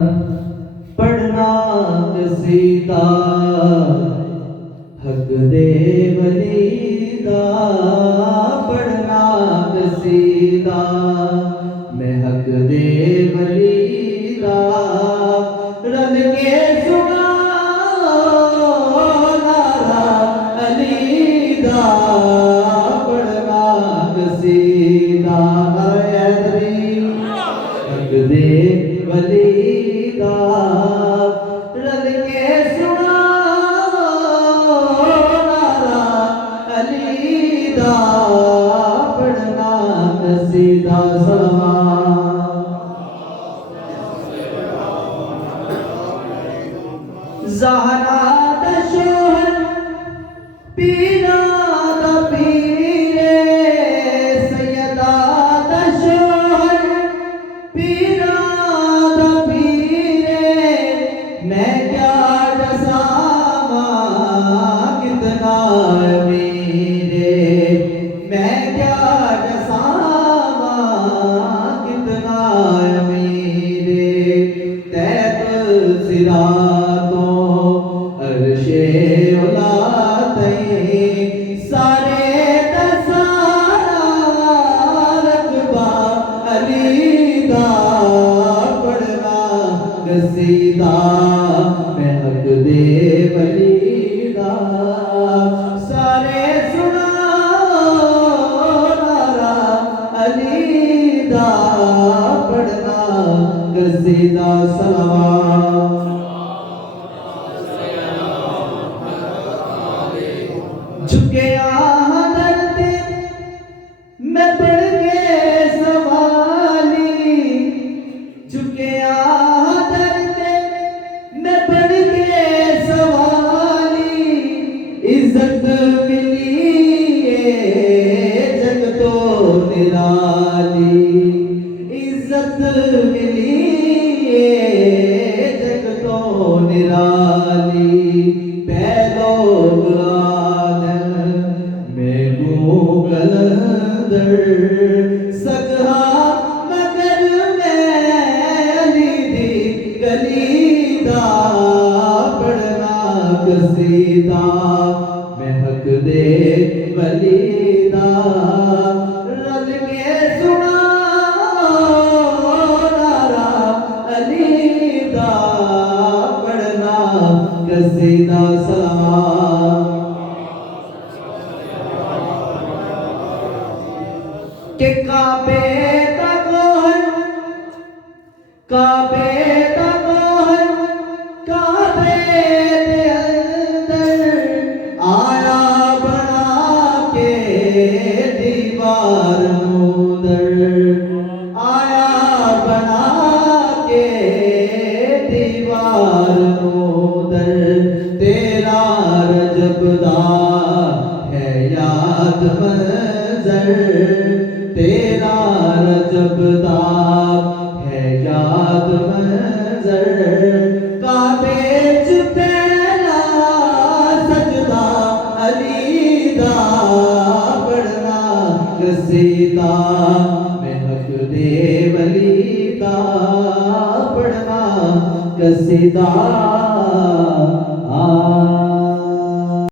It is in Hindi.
पढ़ना कसीदा हक दे वलीदा, पढ़ना कसीदा मैं हक दे वलीदा, रल के सुना नारा अलीदा, पढ़ना कसीदा हक दे वलीदा, रल के सुना नारा अलीदा, पढ़ना कसीदा ज़हरा दा शोहर पीरा दा पीरे, सैयदा दा शोहर पीरा दा पीरे, मैं क्या दसावा कितना मेरे, मैं क्या दसावा कितना मेरे, तैत सिरा सारे दसारा रकबा अलीदा, पढ़ना कसीदा मैं हक दे वलीदा, सारे सुना नारा अलीदा, पढ़ना कसीदा सलावत झुके दर्द मैं पढ़ के सवाली, झुके दर्द मैं पढ़ के सवाली, इज्जत मिली जग तो निराली, इज्जत मिली जग तो निराली, पैलोग कलंदर सगहा मगर मैली दी गलीदा, पढ़ना कसीदा मैं हक दे वलीदा, रल के सुना नारा अलीदा, पढ़ना कसीदा सलावत के काबे का मोहन, काबे का मोहन, काबे दे अंदर आया बना के दीवार मुदर, आया बना के दीवार मुदर, तेरा रजबदा है याद मंजर, तेरा रजबदा है याद मंजर, काबे च पहला सजदा अलीदा, पढ़ना कसीदा मैं हक दे वलीदा, पढ़ना कसीदा